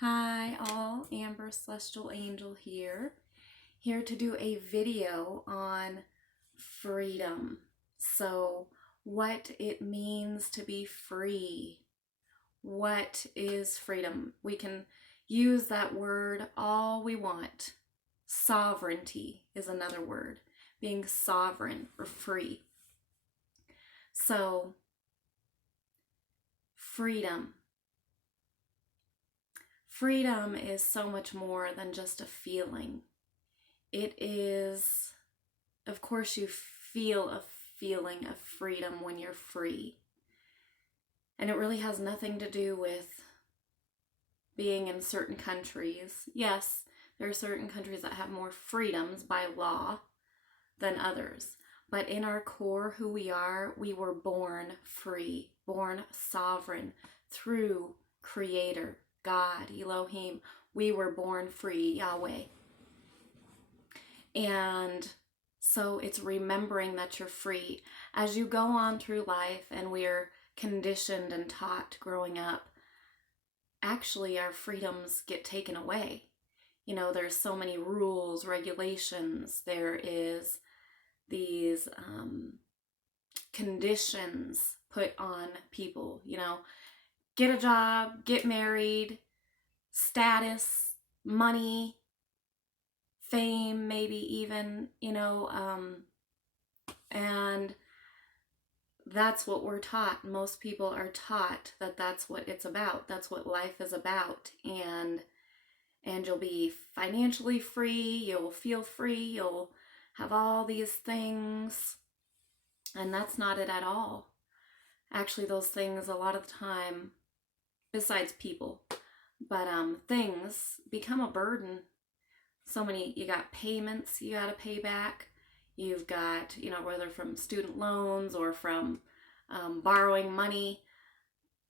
Hi all, Amber Celestial Angel here to do a video on freedom. So what it means to be free. What is freedom? We can use that word all we want. Sovereignty is another word, being sovereign or free. So freedom. Freedom is so much more than just a feeling. It is, of course, you feel a feeling of freedom when you're free. And it really has nothing to do with being in certain countries. Yes, there are certain countries that have more freedoms by law than others. But in our core, who we were born free, born sovereign through Creator, God, Elohim. We were born free, Yahweh. And so it's remembering that you're free. As you go on through life and we're conditioned and taught growing up, actually our freedoms get taken away. You know, there's so many rules, regulations. There is these conditions put on people, you know, get a job, get married, status, money, fame, maybe even, and that's what we're taught. Most people are taught that that's what it's about. That's what life is about. And you'll be financially free, you'll feel free, you'll have all these things. And that's not it at all. Actually, those things a lot of the time, besides people, but things become a burden. So many, you got payments you got to pay back. You've got, whether from student loans or from borrowing money,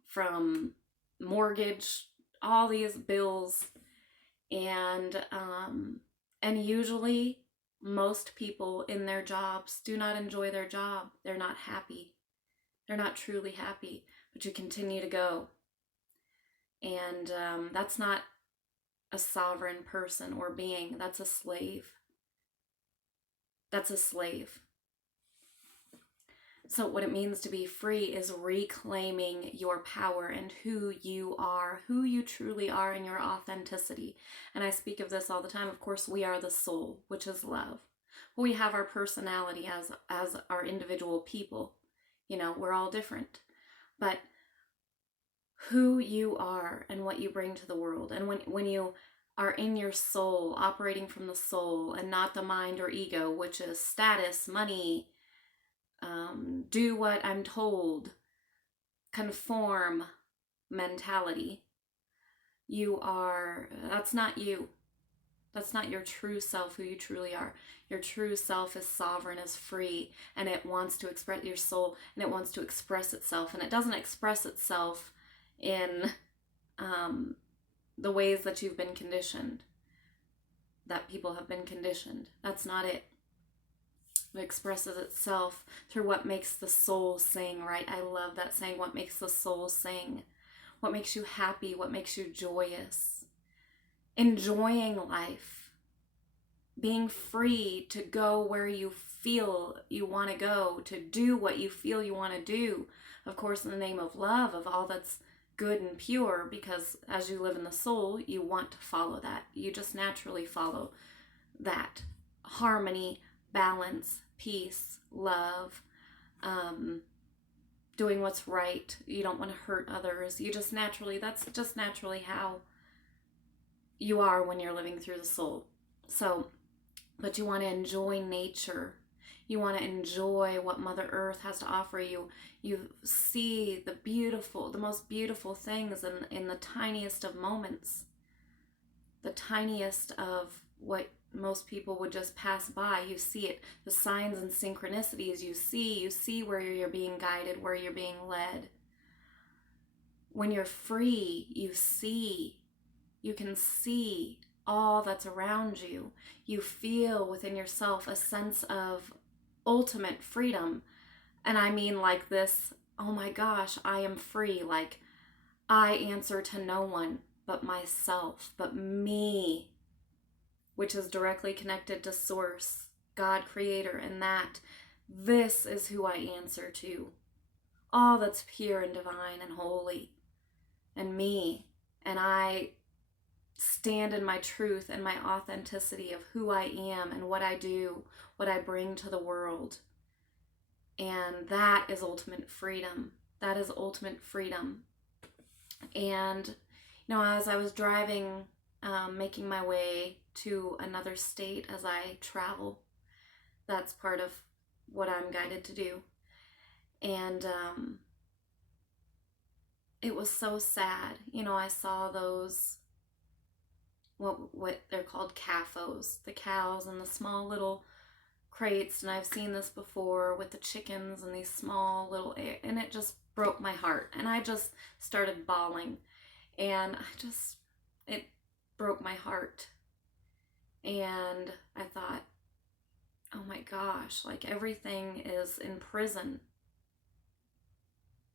from mortgage, all these bills. And usually most people in their jobs do not enjoy their job. They're not happy. They're not truly happy, but you continue to go. And that's not a sovereign person or being. That's a slave. That's a slave. So what it means to be free is reclaiming your power and who you are, who you truly are, and your authenticity. And I speak of this all the time. Of course, we are the soul, which is love. We have our personality as our individual people. We're all different. But who you are and what you bring to the world, and when you are in your soul, operating from the soul and not the mind or ego, which is status, money, do what I'm told, conform mentality. That's not you. That's not your true self, who you truly are. Your true self is sovereign, is free, and it wants to express your soul, and it wants to express itself, and it doesn't express itself in the ways that you've been conditioned, that people have been conditioned. That's not it. It expresses itself through what makes the soul sing, right? I love that saying, what makes the soul sing? What makes you happy? What makes you joyous? Enjoying life. Being free to go where you feel you want to go, to do what you feel you want to do. Of course, in the name of love, of all that's good and pure, because as you live in the soul, you want to follow that. You just naturally follow that. Harmony, balance, peace, love, doing what's right. You don't want to hurt others. That's just naturally how you are when you're living through the soul. So, but you want to enjoy nature. You want to enjoy what Mother Earth has to offer you. You see the most beautiful things in the tiniest of moments. The tiniest of what most people would just pass by. You see it, the signs and synchronicities you see where you're being guided, where you're being led. When you're free, you can see all that's around you. You feel within yourself a sense of ultimate freedom. And I mean this, oh my gosh, I am free. I answer to no one. but myself, but me, which is directly connected to Source, God, Creator, and that this is who I answer to. All that's pure and divine and holy, and me. And I stand in my truth and my authenticity of who I am and what I do, what I bring to the world. And that is ultimate freedom. That is ultimate freedom. And, you know, as I was driving, making my way to another state as I travel, that's part of what I'm guided to do. And it was so sad. You know, I saw those, what they're called, CAFOs, the cows in the small little crates, and I've seen this before with the chickens and these small little, and it just broke my heart, and I just started bawling, and it broke my heart. And I thought, oh my gosh, like everything is in prison.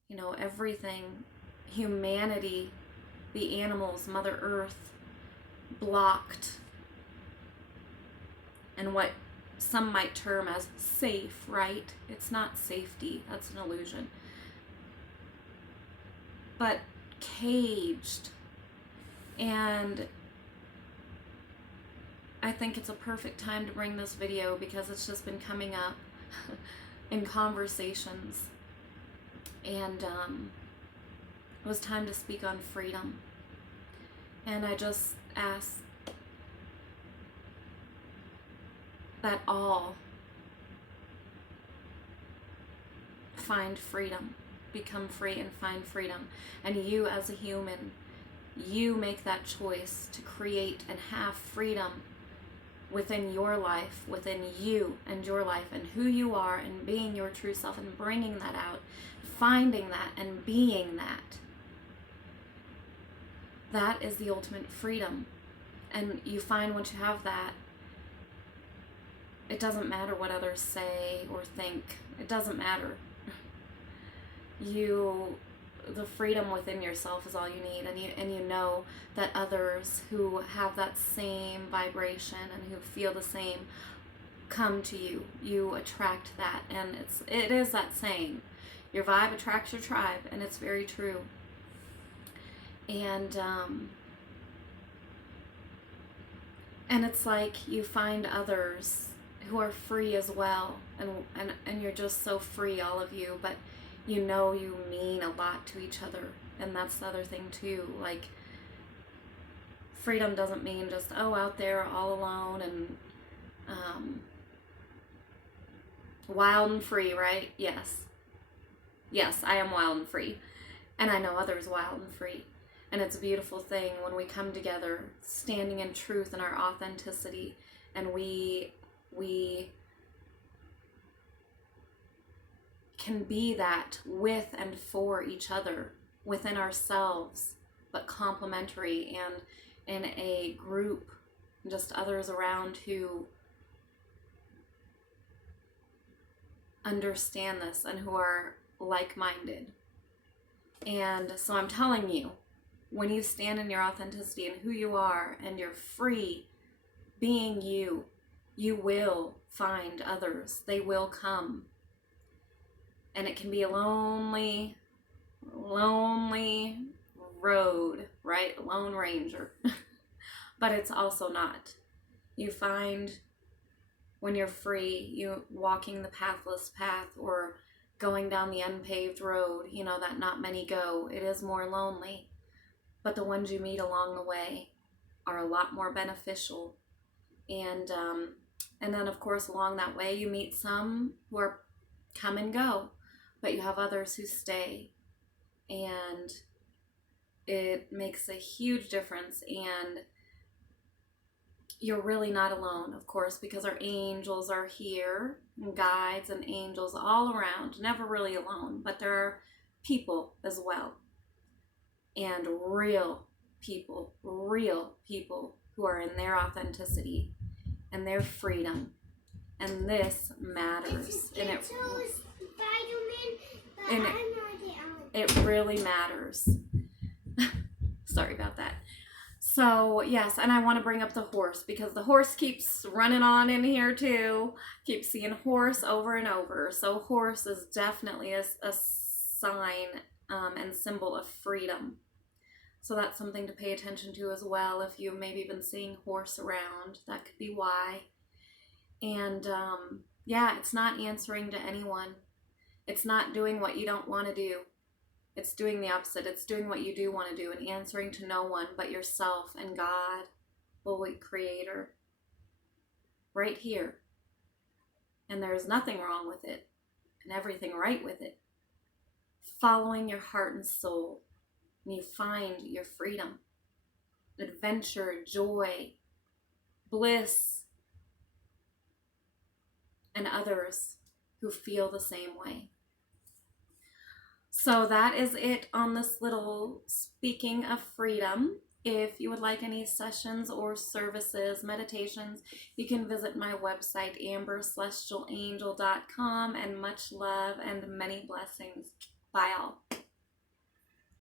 You know, everything, humanity, the animals, Mother Earth, blocked, and what some might term as safe, right? It's not safety, that's an illusion. But caged. And I think it's a perfect time to bring this video because it's just been coming up in conversations. And it was time to speak on freedom. And I just ask that all find freedom, become free and find freedom. And you as a human, you make that choice to create and have freedom within your life, within you and your life and who you are, and being your true self and bringing that out, finding that and being that. That is the ultimate freedom. And you find once you have that, it doesn't matter what others say or think. It doesn't matter. The freedom within yourself is all you need, and you know that others who have that same vibration and who feel the same come to you. You attract that, and it is that saying, your vibe attracts your tribe, and it's very true. And it's like you find others who are free as well, and you're just so free, all of you, but you know you mean a lot to each other. And that's the other thing too, like freedom doesn't mean just out there all alone and wild and free, right? Yes, I am wild and free, and I know others wild and free. And it's a beautiful thing when we come together standing in truth and our authenticity, and we can be that with and for each other, within ourselves, but complementary, and in a group, just others around who understand this and who are like-minded. And so I'm telling you, when you stand in your authenticity and who you are, and you're free being you, you will find others. They will come. And it can be a lonely road, right? Lone Ranger. But it's also not. You find when you're free, you walking the pathless path or going down the unpaved road, you know, that not many go. It is more lonely. But the ones you meet along the way are a lot more beneficial. And then, of course, along that way, you meet some who are come and go, but you have others who stay. And it makes a huge difference. And you're really not alone, of course, because our angels are here, and guides and angels all around, never really alone. But there are people as well. And real people who are in their authenticity and their freedom. And this matters. And it really matters. Sorry about that. So, yes, and I want to bring up the horse because the horse keeps running on in here too. Keep seeing horse over and over. So, horse is definitely a sign and symbol of freedom. So, that's something to pay attention to as well. If you've maybe been seeing horse around, that could be why. And yeah, it's not answering to anyone. It's not doing what you don't want to do. It's doing the opposite. It's doing what you do want to do and answering to no one but yourself and God, Holy Creator, right here. And there is nothing wrong with it and everything right with it. Following your heart and soul, and you find your freedom, adventure, joy, bliss, and others who feel the same way. So that is it on this little speaking of freedom. If you would like any sessions or services, meditations, you can visit my website, ambercelestialangel.com, and much love and many blessings. Bye all.